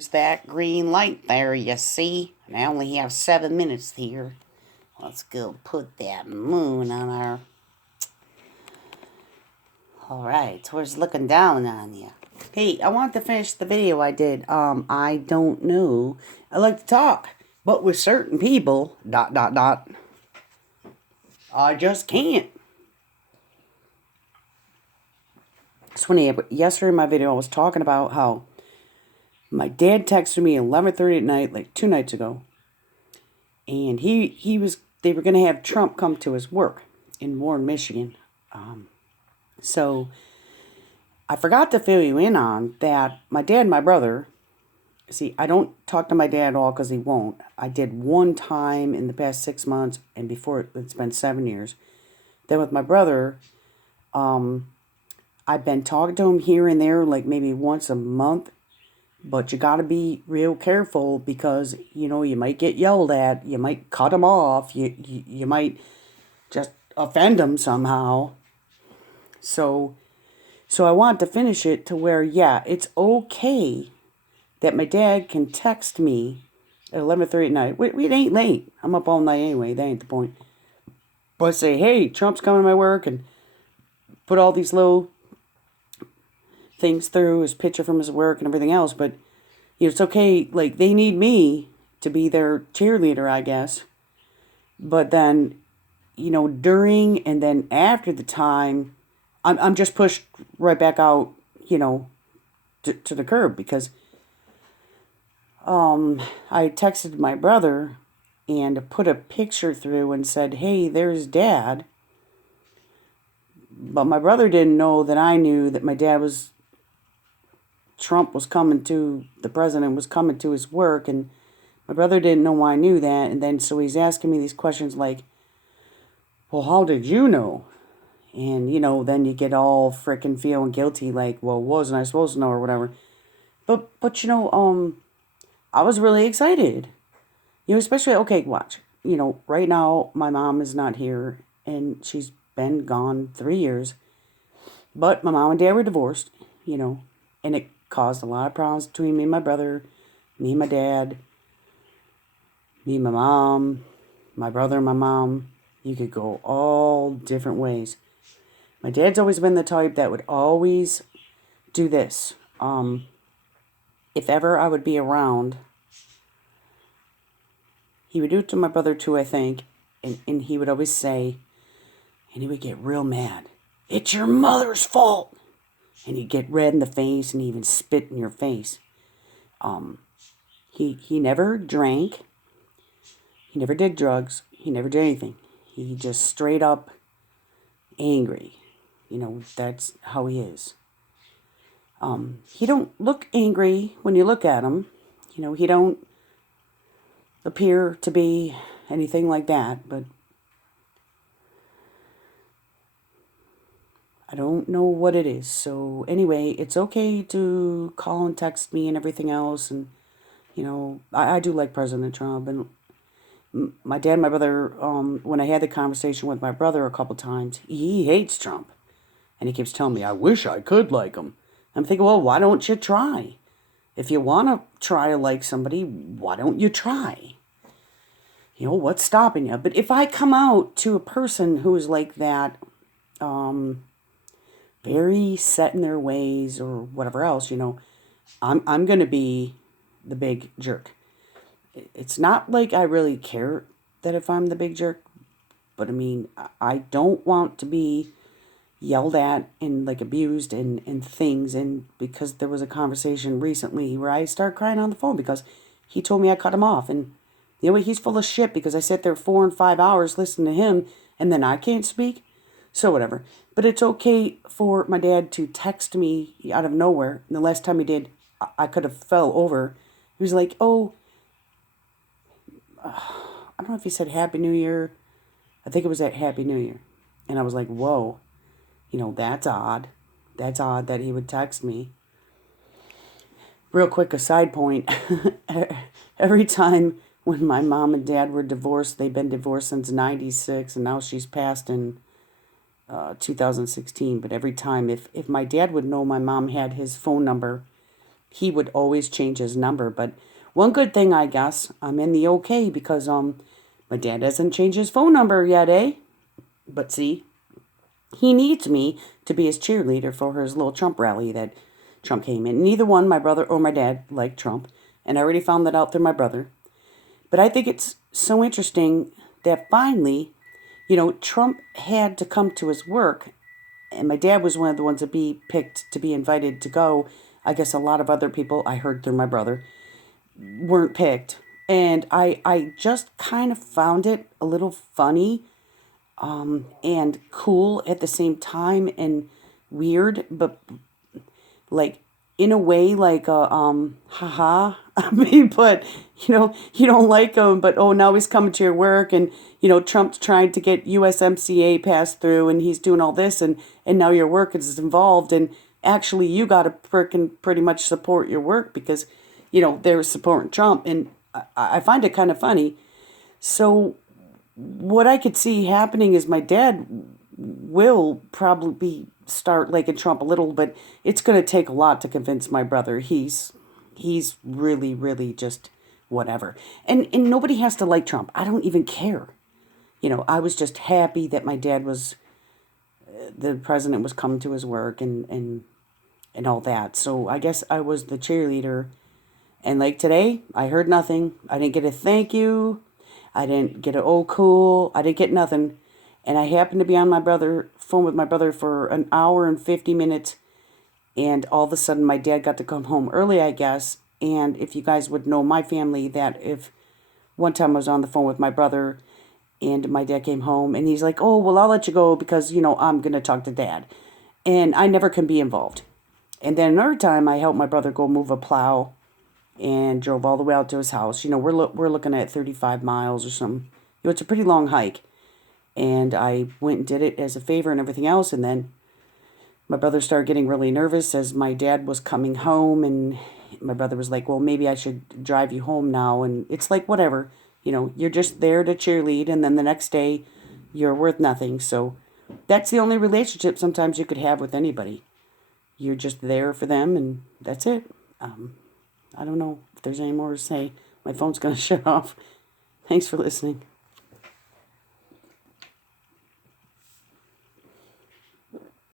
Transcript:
There's that green light there, you see? And I only have 7 minutes here. Let's go put that moon on our... Alright, where's looking down on you? Hey, I want to finish the video I did. I don't know. I like to talk, but with certain people, ... I just can't. It's funny, yesterday in my video I was talking about how my dad texted me 11:30 at night, like 2 nights ago. And they were going to have Trump come to his work in Warren, Michigan. So I forgot to fill you in on that. My dad and my brother, see, I don't talk to my dad at all because he won't. I did one time in the past 6 months, and before it's been 7 years. Then with my brother, I've been talking to him here and there, like maybe once a month. But you got to be real careful because, you might get yelled at. You might cut him off. You might just offend him somehow. So I want to finish it to where, yeah, it's okay that my dad can text me at 11:30 at night. It ain't late. I'm up all night anyway. That ain't the point. But say, hey, Trump's coming to my work, and put all these little things through, his picture from his work and everything else. But it's okay. Like, they need me to be their cheerleader, I guess. But then, during and then after the time, I'm just pushed right back out, to the curb because I texted my brother and put a picture through and said, hey, there's Dad. But my brother didn't know that I knew that Trump was coming to, the president was coming to his work, and my brother didn't know why I knew that. And then so he's asking me these questions like, well, how did you know? And, then you get all frickin' feeling guilty, like, well, wasn't I supposed to know or whatever. But I was really excited. Especially, okay, watch. Right now, my mom is not here, and she's been gone 3 years. But my mom and dad were divorced, and it caused a lot of problems between me and my brother, me and my dad, me and my mom, my brother and my mom. You could go all different ways. My dad's always been the type that would always do this. If ever I would be around, he would do it to my brother too, I think. And he would always say, and he would get real mad, it's your mother's fault. And he'd get red in the face and even spit in your face. He never drank. He never did drugs. He never did anything. He just straight up angry. That's how he is. He don't look angry when you look at him. He don't appear to be anything like that, but I don't know what it is. So anyway, it's okay to call and text me and everything else. And, I do like President Trump. And my dad and my brother, when I had the conversation with my brother a couple times, he hates Trump. And he keeps telling me, I wish I could like him. I'm thinking, well, why don't you try? If you want to try to like somebody, why don't you try? What's stopping you? But if I come out to a person who is like that, very set in their ways or whatever else, I'm going to be the big jerk. It's not like I really care that if I'm the big jerk, but I mean, I don't want to be yelled at and like abused and things. And because there was a conversation recently where I started crying on the phone because he told me I cut him off. And he's full of shit because I sat there 4 and 5 hours listening to him and then I can't speak. So whatever. But it's okay for my dad to text me out of nowhere. And the last time he did, I could have fell over. He was like, oh, I don't know if he said Happy New Year. I think it was at Happy New Year. And I was like, whoa, that's odd. That's odd that he would text me. Real quick, a side point. Every time when my mom and dad were divorced, they've been divorced since 96, and now she's passed in 2016. But every time, if my dad would know my mom had his phone number he would always change his number. But one good thing, I guess, I'm in the okay because my dad hasn't changed his phone number yet, eh? But see, he needs me to be his cheerleader for his little Trump rally that Trump came in. Neither one, my brother or my dad, liked Trump, and I already found that out through my brother. But I think it's so interesting that finally, Trump had to come to his work, and my dad was one of the ones to be picked to be invited to go. I guess a lot of other people, I heard through my brother, weren't picked. And I just kind of found it a little funny and cool at the same time and weird, but like in a way like a haha. I mean, but you don't like him, but oh, now he's coming to your work, and Trump's trying to get USMCA passed through, and he's doing all this, and now your work is involved, and actually you got to pretty much support your work because they're supporting Trump, and I find it kind of funny. So what I could see happening is my dad will probably start liking Trump a little, but it's going to take a lot to convince my brother. He's really, really just whatever. And nobody has to like Trump. I don't even care. I was just happy that my dad was the president was coming to his work and all that. So I guess I was the cheerleader. And like today, I heard nothing. I didn't get a thank you. I didn't get an oh cool. I didn't get nothing. And I happened to be on my phone with my brother for an hour and 50 minutes. And all of a sudden my dad got to come home early, I guess. And if you guys would know my family, that if one time I was on the phone with my brother and my dad came home and he's like, oh, well, I'll let you go because, I'm going to talk to dad. And I never can be involved. And then another time I helped my brother go move a plow and drove all the way out to his house. We're looking at 35 miles or something. It's a pretty long hike. And I went and did it as a favor and everything else. And then my brother started getting really nervous as my dad was coming home. And my brother was like, well, maybe I should drive you home now. And it's like, whatever. You're just there to cheerlead. And then the next day, you're worth nothing. So that's the only relationship sometimes you could have with anybody. You're just there for them, and that's it. I don't know if there's any more to say. My phone's going to shut off. Thanks for listening.